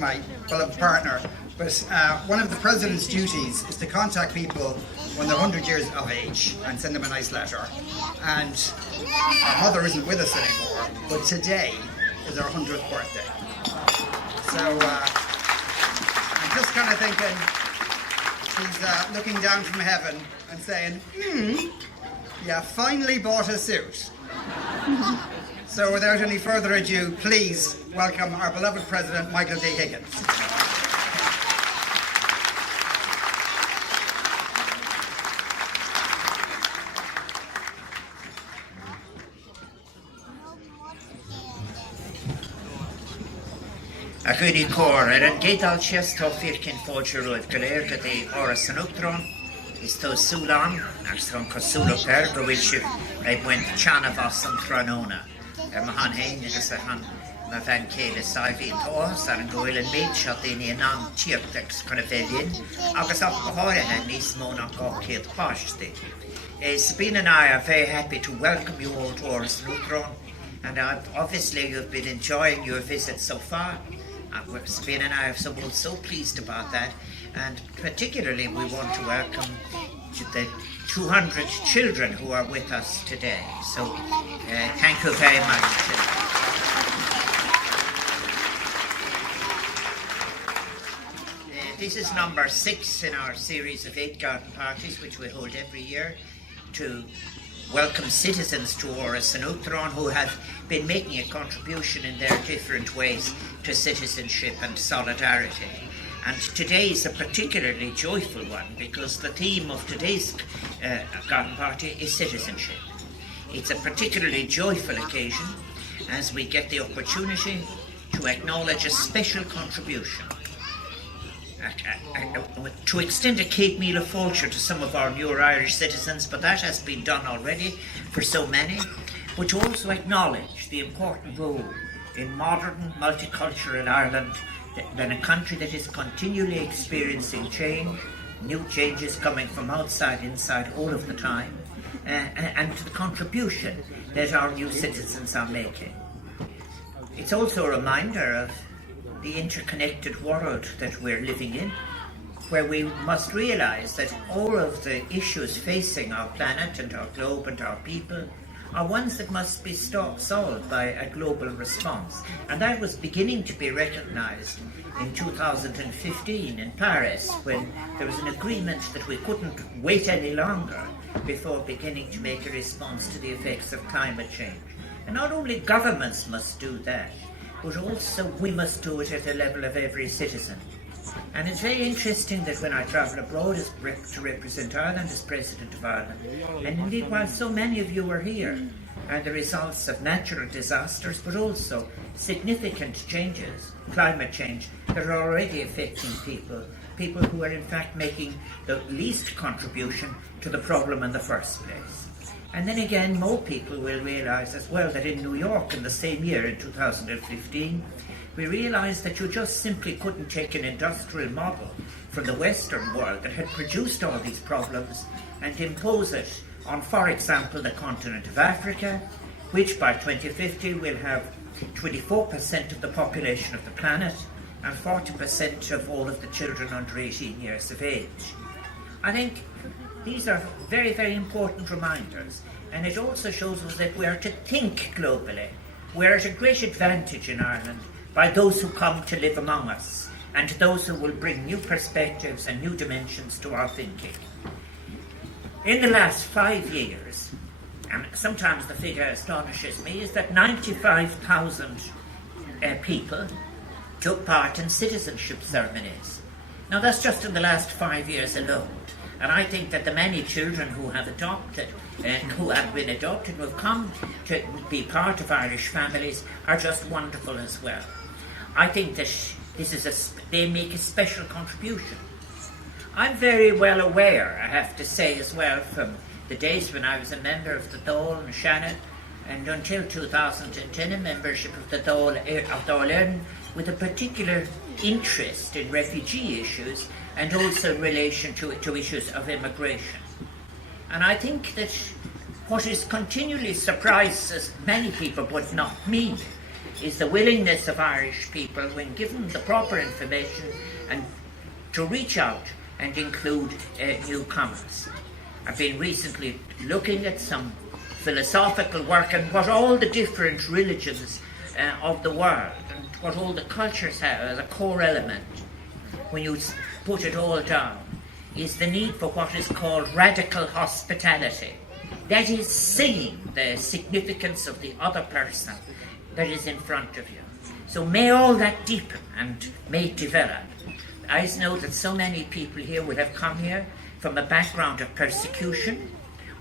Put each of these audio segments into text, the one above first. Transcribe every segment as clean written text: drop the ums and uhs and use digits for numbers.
my beloved partner, but one of the President's duties is to contact people when they're 100 years of age and send them a nice letter. And our mother isn't with us anymore, but today is our 100th birthday. So I'm just kind of thinking, she's looking down from heaven and saying, yeah, finally bought a suit. So without any further ado, please welcome our beloved President, Michael D. Higgins. A gwyni cór an gédal sias tó fircin fóidir roedd galéir go dé Áras an Uachtaráin is tó súlán ars an cosúla per go bhfuil siú ag buint teanna bhas an tróna. Mahan hain agus a han ma bhean céile saibhí tóas ar an gwyil an méid seo daoine an an tíochtach chuna bhelín agus ach go háirithe níos mó ná gá céad páistí. Sabine and I are very happy to welcome you all to Áras an Uachtaráin, and obviously you've been enjoying your visit so far. Sabine and I are so pleased about that, and particularly we want to welcome the 200 children who are with us today. So thank you very much. This is number 6 in our series of 8 garden parties, which we hold every year to welcome citizens to Áras an Uachtaráin who have been making a contribution in their different ways to citizenship and solidarity. And today is a particularly joyful one because the theme of today's garden party is citizenship. It's a particularly joyful occasion as we get the opportunity to acknowledge a special contribution, to extend a Cape Meal of Fáilte to some of our newer Irish citizens, but that has been done already for so many, but to also acknowledge the important role in modern multicultural Ireland, than a country that is continually experiencing change, new changes coming from outside, inside all of the time, and to the contribution that our new citizens are making. It's also a reminder of the interconnected world that we're living in, where we must realize that all of the issues facing our planet and our globe and our people are ones that must be solved by a global response. And that was beginning to be recognized in 2015 in Paris, when there was an agreement that we couldn't wait any longer before beginning to make a response to the effects of climate change. And not only governments must do that, but also we must do it at the level of every citizen. And it's very interesting that when I travel abroad to represent Ireland as President of Ireland, and indeed while so many of you are here, are the results of natural disasters, but also significant changes, climate change, that are already affecting people who are in fact making the least contribution to the problem in the first place. And then again, more people will realise as well that in New York in the same year, in 2015, we realised that you just simply couldn't take an industrial model from the Western world that had produced all these problems and impose it on, for example, the continent of Africa, which by 2050 will have 24% of the population of the planet and 40% of all of the children under 18 years of age. I think these are very, very important reminders, and it also shows us that we are to think globally. We are at a great advantage in Ireland by those who come to live among us and to those who will bring new perspectives and new dimensions to our thinking. In the last 5 years, and sometimes the figure astonishes me, is that 95,000 people took part in citizenship ceremonies. Now that's just in the last 5 years alone. And I think that the many children who have adopted, who have been adopted, who have come to be part of Irish families, are just wonderful as well. I think that they make a special contribution. I'm very well aware, I have to say as well, from the days when I was a member of the Dáil and Shannon, and until 2010 a membership of the Dáil with a particular interest in refugee issues and also in relation to issues of immigration. And I think that what is continually surprises many people, but not me, is the willingness of Irish people, when given the proper information, and to reach out and include newcomers. I've been recently looking at some philosophical work and what all the different religions of the world and what all the cultures have as a core element, when you put it all down, is the need for what is called radical hospitality. That is seeing the significance of the other person that is in front of you. So may all that deepen and may it develop. I know that so many people here will have come here from a background of persecution,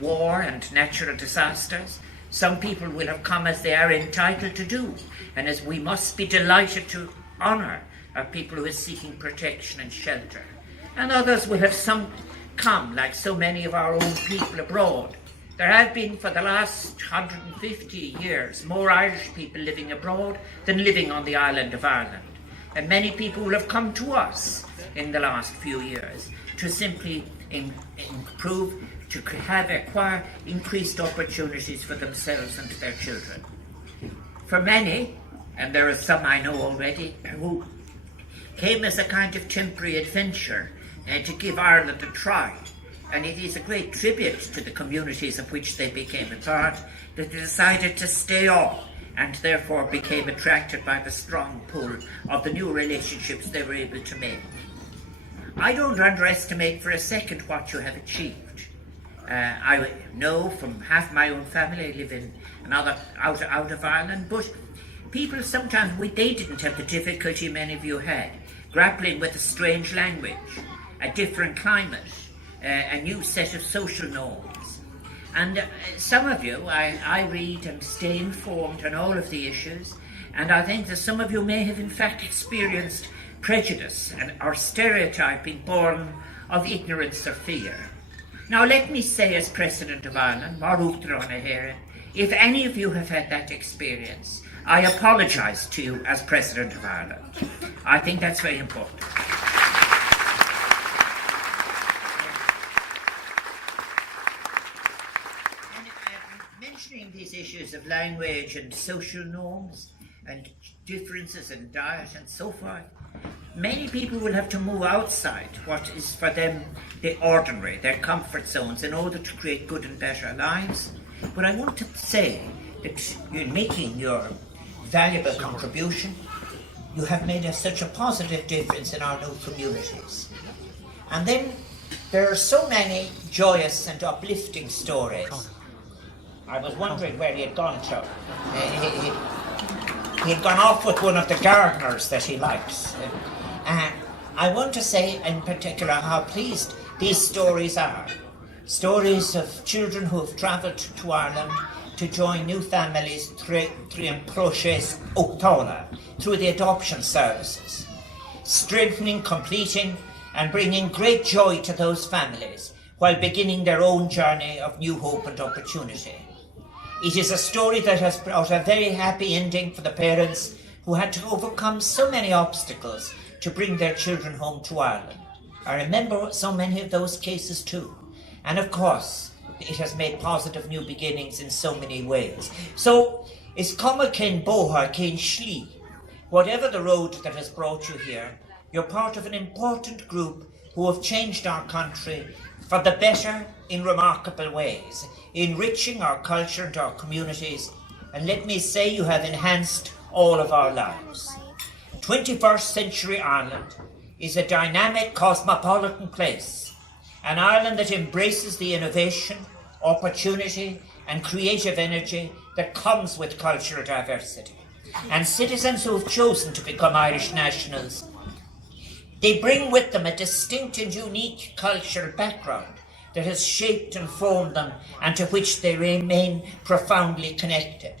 war and natural disasters. Some people will have come as they are entitled to do, and as we must be delighted to honour our people who are seeking protection and shelter. And others will have come, like so many of our own people abroad. There have been, for the last 150 years, more Irish people living abroad than living on the island of Ireland. And many people will have come to us in the last few years to simply improve, to acquire increased opportunities for themselves and their children. For many, and there are some I know already, who came as a kind of temporary adventure to give Ireland a try. And it is a great tribute to the communities of which they became a part that they decided to stay on and therefore became attracted by the strong pull of the new relationships they were able to make. I don't underestimate for a second what you have achieved. I know from half my own family, I live in another out of Ireland, but people sometimes, they didn't have the difficulty many of you had, grappling with a strange language, a different climate, a new set of social norms. And some of you, I read and stay informed on all of the issues, and I think that some of you may have in fact experienced prejudice or stereotyping born of ignorance or fear. Now let me say, as President of Ireland, Uachtaráin, if any of you have had that experience, I apologise to you as President of Ireland. I think that's very important. Mentioning these issues of language and social norms and differences in diet and so forth, many people will have to move outside what is for them the ordinary, their comfort zones, in order to create good and better lives. But I want to say that in making your valuable contribution, you have made such a positive difference in our new communities. And then there are so many joyous and uplifting stories. I was wondering where he had gone to. He had gone off with one of the gardeners that he likes. I want to say in particular how pleased these stories are. Stories of children who have travelled to Ireland to join new families through the adoption services, strengthening, completing and bringing great joy to those families while beginning their own journey of new hope and opportunity. It is a story that has brought a very happy ending for the parents who had to overcome so many obstacles to bring their children home to Ireland. I remember so many of those cases too. And of course, it has made positive new beginnings in so many ways. So, is Cuma Ken Boha Ken Shli. Whatever the road that has brought you here, you're part of an important group who have changed our country for the better in remarkable ways, enriching our culture and our communities, and let me say you have enhanced all of our lives. 21st century Ireland is a dynamic, cosmopolitan place, an Ireland that embraces the innovation, opportunity and creative energy that comes with cultural diversity. And citizens who have chosen to become Irish nationals, they bring with them a distinct and unique cultural background that has shaped and formed them and to which they remain profoundly connected.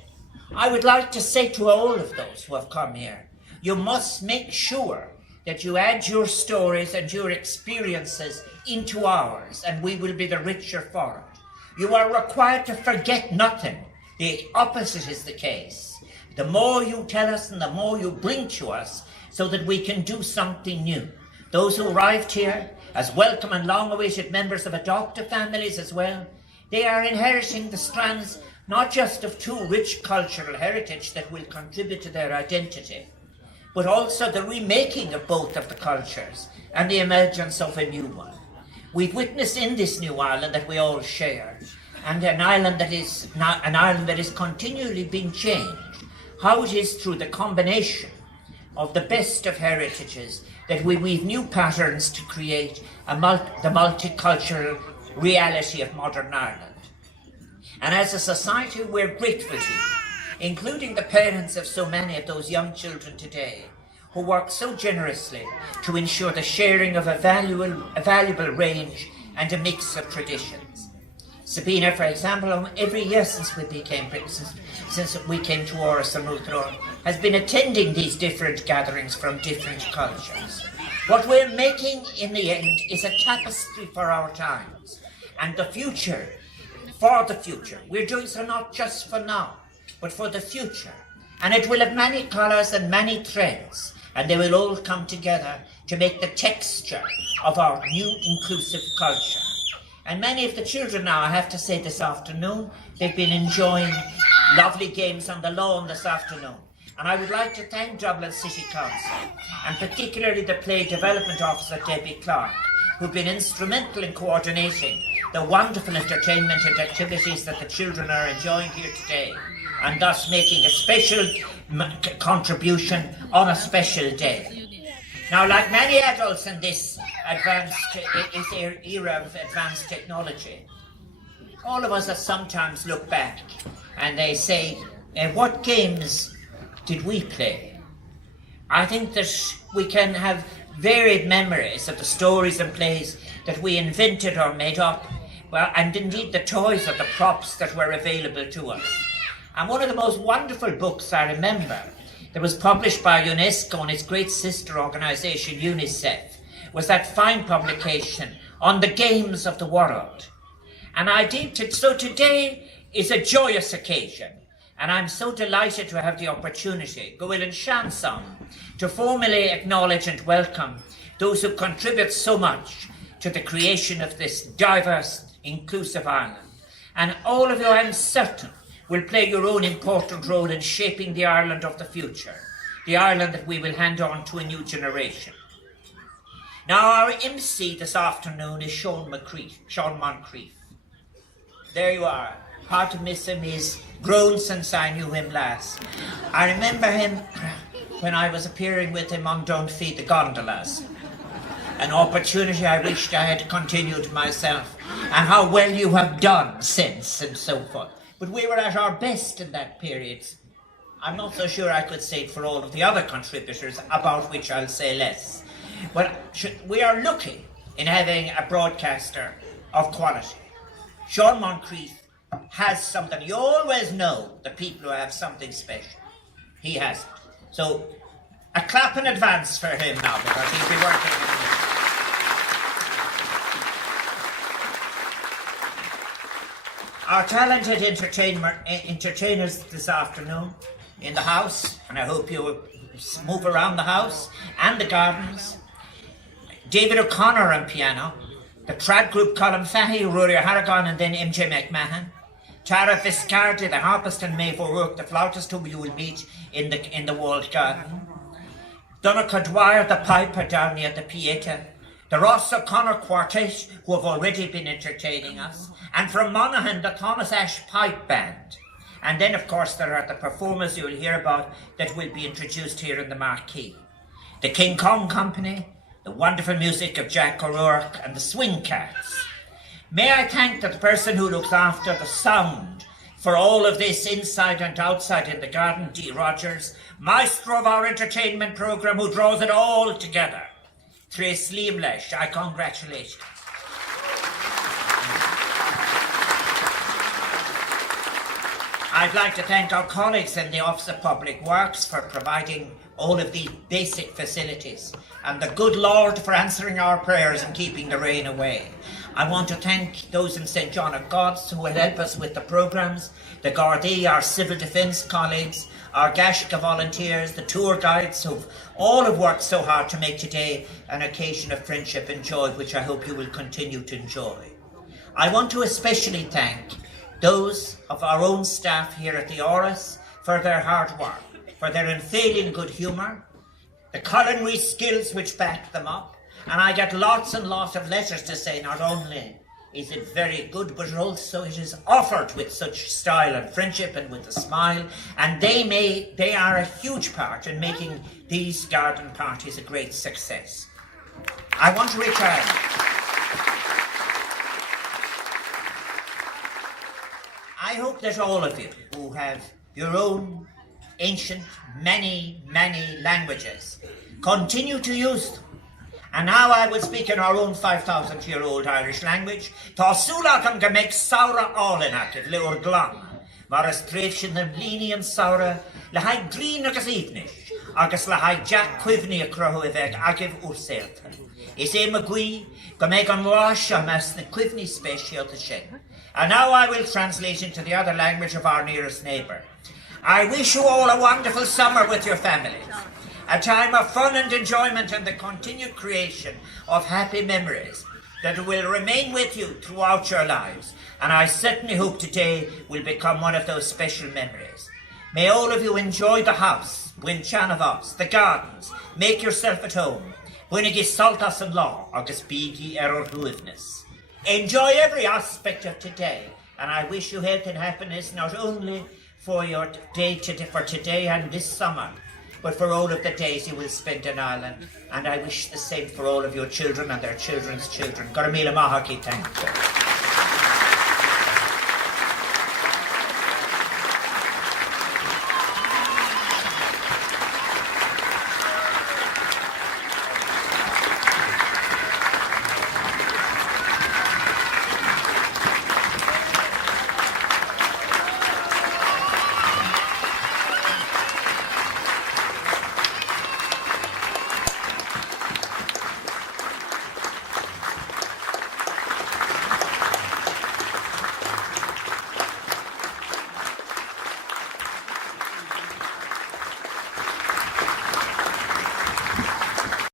I would like to say to all of those who have come here, you must make sure that you add your stories and your experiences into ours, and we will be the richer for it. You are required to forget nothing. The opposite is the case. The more you tell us and the more you bring to us, so that we can do something new. Those who arrived here as welcome and long-awaited members of adoptive families as well, they are inheriting the strands not just of two rich cultural heritage that will contribute to their identity, but also the remaking of both of the cultures and the emergence of a new one. We've witnessed in this new Ireland that we all share, and an Ireland that is continually being changed, how it is through the combination of the best of heritages that we weave new patterns to create the multicultural reality of modern Ireland. And as a society, we're grateful to you, including the parents of so many of those young children today who work so generously to ensure the sharing of a valuable range and a mix of traditions. Sabina, for example, every year since we came to Áras and Uachtaráin, has been attending these different gatherings from different cultures. What we're making in the end is a tapestry for our times and the future. For the future. We're doing so not just for now, but for the future. And it will have many colours and many threads, and they will all come together to make the texture of our new inclusive culture. And many of the children now, I have to say this afternoon, they've been enjoying lovely games on the lawn this afternoon. And I would like to thank Dublin City Council, and particularly the Play Development Officer, Debbie Clark, who've been instrumental in coordinating the wonderful entertainment and activities that the children are enjoying here today, and thus making a special contribution on a special day. Now, like many adults in this era of advanced technology, all of us have sometimes look back and they say, what games did we play? I think that we can have varied memories of the stories and plays that we invented or made up, well, and indeed the toys or the props that were available to us. And one of the most wonderful books I remember that was published by UNESCO and its great sister organisation UNICEF was that fine publication on the games of the world. And I deemed it so today is a joyous occasion, and I'm so delighted to have the opportunity, go and Shanson, to formally acknowledge and welcome those who contribute so much to the creation of this diverse, inclusive Ireland. And all of you, I'm certain, will play your own important role in shaping the Ireland of the future, the Ireland that we will hand on to a new generation. Now, our MC this afternoon is Sean Moncrief. There you are. Hard to miss him. He's grown since I knew him last. I remember him when I was appearing with him on Don't Feed the Gondolas. An opportunity I wished I had continued myself, and how well you have done since, and so forth. But we were at our best in that period. I'm not so sure I could say it for all of the other contributors, about which I'll say less. But we are lucky in having a broadcaster of quality. Sean Moncrief has something. You always know the people who have something special. He has it. So a clap in advance for him now, because he'll be working with me. Our talented entertainers this afternoon in the house, and I hope you will move around the house and the gardens. David O'Connor on piano, the trad group Colin Fahey, Rory Harrigan, and then MJ McMahon. Tara Viscardi, the harpist, and Maeve O'Rourke, the flautist, whom you will meet in the walled garden. Donncha Dwyer, the piper, down near the Pieta. The Ross O'Connor Quartet, who have already been entertaining us. And from Monaghan, the Thomas Ashe Pipe Band. And then, of course, there are the performers you will hear about that will be introduced here in the marquee. The King Kong Company, the wonderful music of Jack O'Rourke, and the Swing Cats. May I thank the person who looks after the sound for all of this inside and outside in the garden, Dee Rogers, maestro of our entertainment programme, who draws it all together. Trace Liam Lesh, I congratulate you. I'd like to thank our colleagues in the Office of Public Works for providing all of the basic facilities, and the good Lord for answering our prayers and keeping the rain away. I want to thank those in St John of God's who will help us with the programmes, the Gardaí, our civil defence colleagues, our Gaishka volunteers, the tour guides who've all have worked so hard to make today an occasion of friendship and joy, which I hope you will continue to enjoy. I want to especially thank those of of our own staff here at the Áras for their hard work, for their unfailing good humour, the culinary skills which back them up, and I get lots and lots of letters to say not only is it very good, but also it is offered with such style and friendship and with a smile, and they are a huge part in making these garden parties a great success. I want to return. I hope that all of you who have your own ancient, many languages continue to use them. And now I will speak in our own 5,000-year-old Irish language. Tá súlacham go méid saora álinach le ur glan, mar is tréfsin na mlíní an saora le haid drín agus ídnis, agus le haid Jack Cuivní a crochu bheith agibh úr Sailta. Is magui go méid an láis as na Cuivní spéisialta sin. And now I will translate into the other language of our nearest neighbour. I wish you all a wonderful summer with your families. A time of fun and enjoyment and the continued creation of happy memories that will remain with you throughout your lives. And I certainly hope today will become one of those special memories. May all of you enjoy the house, Win Chanavos, the gardens, make yourself at home. Winigi saltas and law, August bigi error ruivness. Enjoy every aspect of today, and I wish you health and happiness not only for your day for today and this summer, but for all of the days you will spend in Ireland. And I wish the same for all of your children and their children's children. Garamila Mahaki, thank you.